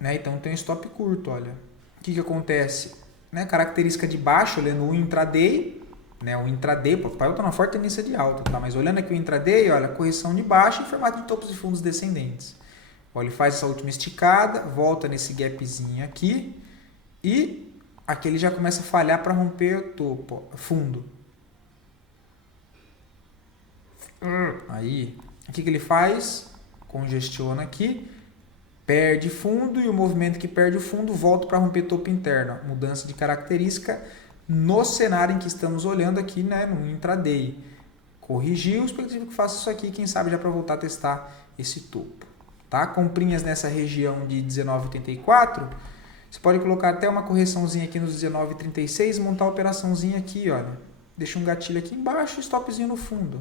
né? Então tem um stop curto, olha. O que acontece? Né? Característica de baixo, olhando o intraday, né? O intraday, o papel está numa forte tendência de alta, tá? Mas olhando aqui o intraday, olha, correção de baixo em formato de topos e fundos descendentes. Olha, ele faz essa última esticada, volta nesse gapzinho aqui e aqui ele já começa a falhar para romper o topo, ó, fundo. Aí, o que ele faz? Congestiona aqui, perde fundo e o movimento que perde o fundo volta para romper topo interno. Mudança de característica no cenário em que estamos olhando aqui, né, no intraday. Corrigiu, expectativa que faça isso aqui, quem sabe já para voltar a testar esse topo. Tá? Comprinhas nessa região de 19,84, você pode colocar até uma correçãozinha aqui nos 19,36 e montar a operaçãozinha aqui, olha. Deixa um gatilho aqui embaixo e stopzinho no fundo.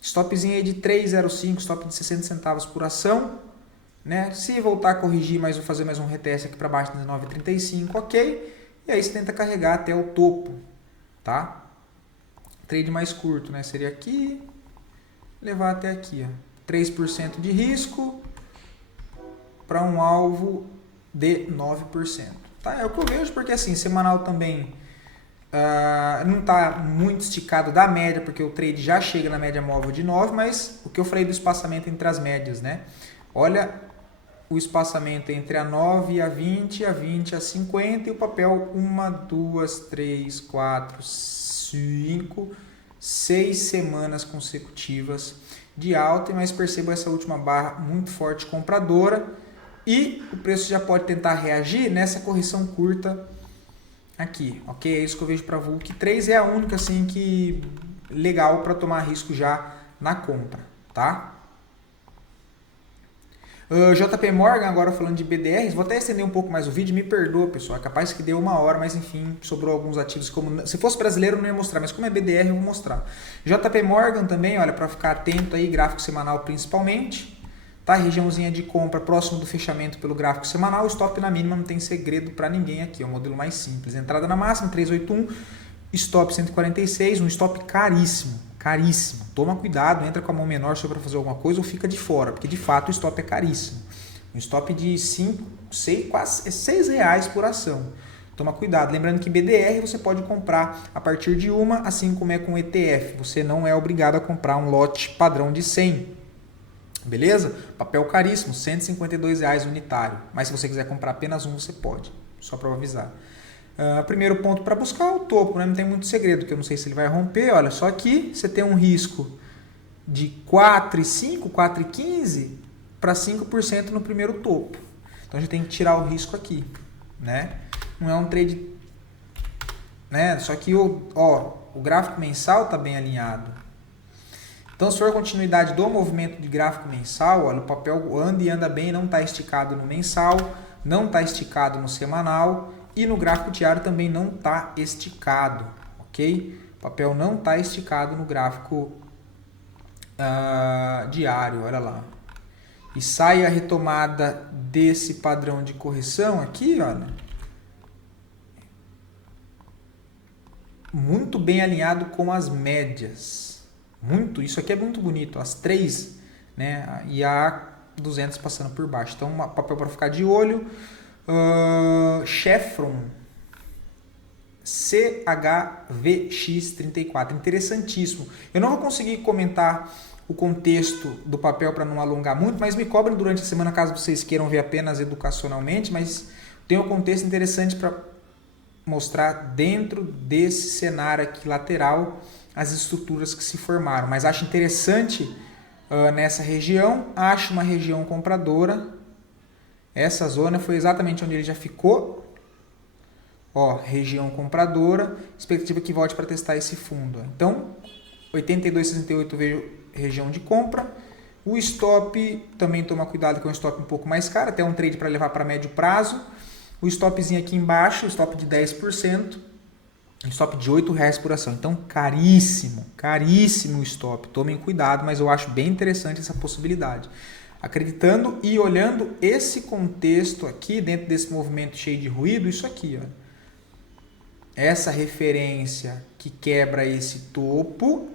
Stopzinho aí de 3,05, stop de 60 centavos por ação. Né? Se voltar a corrigir, mas vou fazer mais um reteste aqui para baixo de 19,35, ok. E aí você tenta carregar até o topo, tá? Trade mais curto, né? Seria aqui, levar até aqui, ó. 3% de risco para um alvo de 9%. Tá? É o que eu vejo, porque assim, semanal também não está muito esticado da média, porque o trade já chega na média móvel de 9, mas o que eu falei do espaçamento entre as médias, né? Olha o espaçamento entre a 9 e a 20, a 20 a 50 e o papel 1, 2, 3, 4, 5, 6 semanas consecutivas de alta, mas perceba essa última barra muito forte compradora e o preço já pode tentar reagir nessa correção curta aqui, ok? É isso que eu vejo para VULC 3, é a única assim que legal para tomar risco já na compra, tá? JP Morgan, agora falando de BDRs, vou até estender um pouco mais o vídeo, me perdoa pessoal, é capaz que deu 1 hora, mas enfim, sobrou alguns ativos, como se fosse brasileiro eu não ia mostrar, mas como é BDR eu vou mostrar. JP Morgan também, olha, para ficar atento aí, gráfico semanal principalmente, tá? Regiãozinha de compra próximo do fechamento pelo gráfico semanal, stop na mínima, não tem segredo para ninguém aqui, é o modelo mais simples. Entrada na máxima, 381, stop 146, um stop caríssimo. Caríssimo. Toma cuidado, entra com a mão menor só para fazer alguma coisa ou fica de fora, porque de fato o stop é caríssimo. Um stop de 5, 6, quase 6 reais por ação. Toma cuidado. Lembrando que BDR você pode comprar a partir de uma, assim como é com ETF. Você não é obrigado a comprar um lote padrão de 100. Beleza? Papel caríssimo, R$ 152 unitário. Mas se você quiser comprar apenas um, você pode. Só para avisar. Primeiro ponto para buscar o topo, né? Não tem muito segredo, que eu não sei se ele vai romper. Olha, só que você tem um risco de 4,5, 4,15 para 5% no primeiro topo. Então a gente tem que tirar o risco aqui, né? Não é um trade, né? Só que o gráfico mensal está bem alinhado. Então, se for continuidade do movimento de gráfico mensal, olha, o papel anda e anda bem, não está esticado no mensal, não está esticado no semanal. E no gráfico diário também não está esticado, ok? O papel não está esticado no gráfico diário, olha lá. E sai a retomada desse padrão de correção aqui, olha. Muito bem alinhado com as médias. Muito, isso aqui é muito bonito, as 3, né? E a 200 passando por baixo. Então, papel para ficar de olho. Chevron CHVX34, interessantíssimo. Eu não vou conseguir comentar o contexto do papel para não alongar muito, mas me cobrem durante a semana caso vocês queiram ver apenas educacionalmente, mas tem um contexto interessante para mostrar dentro desse cenário aqui lateral as estruturas que se formaram, mas acho interessante nessa região, acho uma região compradora. Essa zona foi exatamente onde ele já ficou. Ó, região compradora. Expectativa que volte para testar esse fundo. Então, 82,68 veio região de compra. O stop, também toma cuidado com o stop um pouco mais caro. Até um trade para levar para médio prazo. O stopzinho aqui embaixo, stop de 10%. Stop de R$8 por ação. Então, caríssimo. Caríssimo o stop. Tomem cuidado, mas eu acho bem interessante essa possibilidade. Acreditando e olhando esse contexto aqui, dentro desse movimento cheio de ruído, isso aqui, ó. Essa referência que quebra esse topo,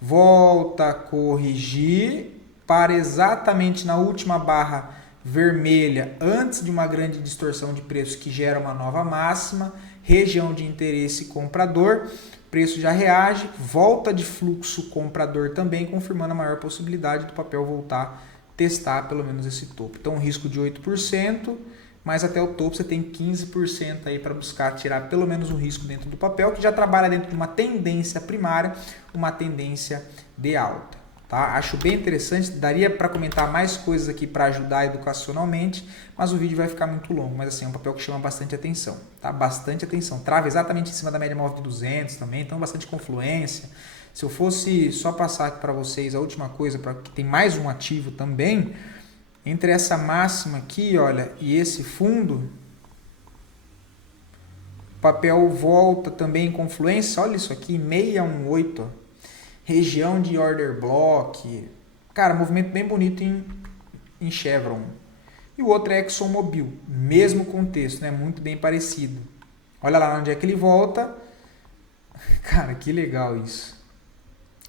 volta a corrigir para exatamente na última barra vermelha, antes de uma grande distorção de preço que gera uma nova máxima, região de interesse comprador, preço já reage, volta de fluxo comprador também, confirmando a maior possibilidade do papel voltar a testar pelo menos esse topo. Então, um risco de 8%, mas até o topo você tem 15% aí para buscar tirar pelo menos um risco dentro do papel, que já trabalha dentro de uma tendência primária, uma tendência de alta. Tá? Acho bem interessante, daria para comentar mais coisas aqui para ajudar educacionalmente, mas o vídeo vai ficar muito longo, mas assim, é um papel que chama bastante atenção, tá? Bastante atenção. Trava exatamente em cima da média móvel de 200 também, então bastante confluência. Se eu fosse só passar aqui para vocês a última coisa, para que tem mais um ativo também, entre essa máxima aqui, olha, e esse fundo, o papel volta também em confluência, olha isso aqui, 618, ó. Região de order block, cara, movimento bem bonito em Chevron. E o outro é ExxonMobil, mesmo contexto, né? Muito bem parecido. Olha lá onde é que ele volta. Cara, que legal isso.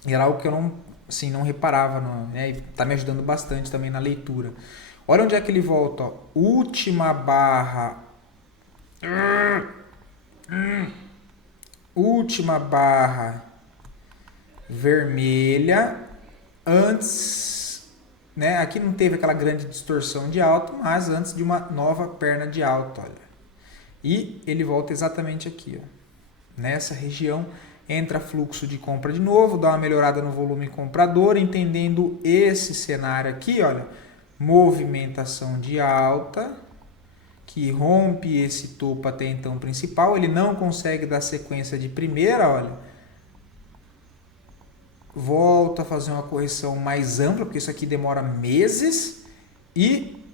E era algo que eu não reparava, né? E tá me ajudando bastante também na leitura. Olha onde é que ele volta, ó. Última barra. Última barra vermelha, antes, né? Aqui não teve aquela grande distorção de alta, mas antes de uma nova perna de alta, olha. E ele volta exatamente aqui, ó. Nessa região entra fluxo de compra de novo, dá uma melhorada no volume comprador, entendendo esse cenário aqui, olha, movimentação de alta, que rompe esse topo até então principal, ele não consegue dar sequência de primeira, olha, volta a fazer uma correção mais ampla, porque isso aqui demora meses, e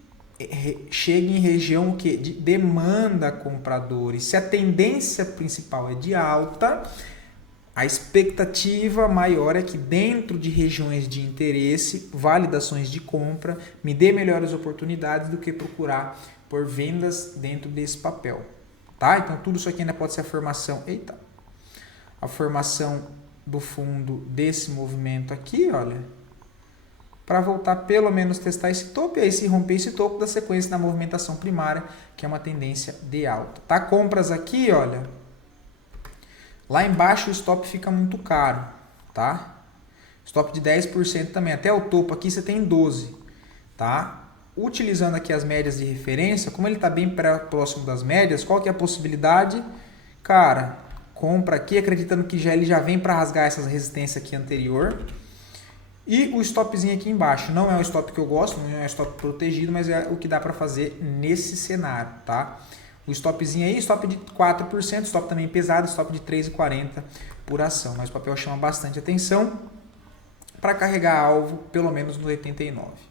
chega em região que de demanda compradores. Se a tendência principal é de alta, a expectativa maior é que dentro de regiões de interesse, validações de compra, me dê melhores oportunidades do que procurar por vendas dentro desse papel. Tá? Então tudo isso aqui ainda pode ser a formação, a formação do fundo desse movimento aqui, olha, para voltar pelo menos testar esse topo, e aí se romper esse topo da sequência da movimentação primária, que é uma tendência de alta. Tá? Compras aqui, olha, lá embaixo o stop fica muito caro, tá? Stop de 10% também, até o topo aqui você tem 12, tá? Utilizando aqui as médias de referência, como ele está bem próximo das médias, qual que é a possibilidade? Cara, compra aqui, acreditando que ele já vem para rasgar essas resistências aqui anterior. E o stopzinho aqui embaixo. Não é um stop que eu gosto, não é um stop protegido, mas é o que dá para fazer nesse cenário, tá? O stopzinho aí, stop de 4%, stop também pesado, stop de 3,40 por ação. Mas o papel chama bastante atenção para carregar alvo, pelo menos no 89.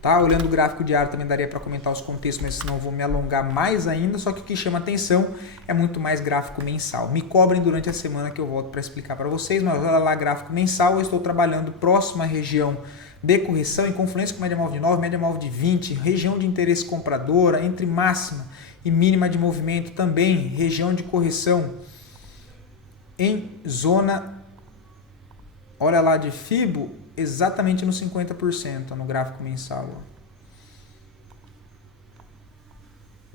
Tá? Olhando o gráfico diário também daria para comentar os contextos, mas senão eu vou me alongar mais ainda, só que o que chama atenção é muito mais gráfico mensal. Me cobrem durante a semana que eu volto para explicar para vocês, mas olha lá, gráfico mensal, eu estou trabalhando próxima região de correção em confluência com média móvel de 9, média móvel de 20, região de interesse compradora, entre máxima e mínima de movimento também, região de correção em zona, olha lá, de FIBO, exatamente no 50%, no gráfico mensal. Ó.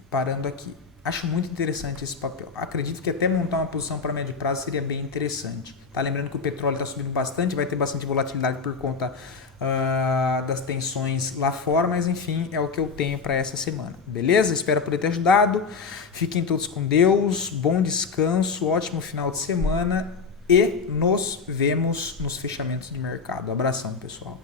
Parando aqui. Acho muito interessante esse papel. Acredito que até montar uma posição para médio prazo seria bem interessante. Tá? Lembrando que o petróleo está subindo bastante, vai ter bastante volatilidade por conta das tensões lá fora, mas enfim, é o que eu tenho para essa semana. Beleza? Espero poder ter ajudado. Fiquem todos com Deus, bom descanso, ótimo final de semana. E nos vemos nos fechamentos de mercado. Abração, pessoal.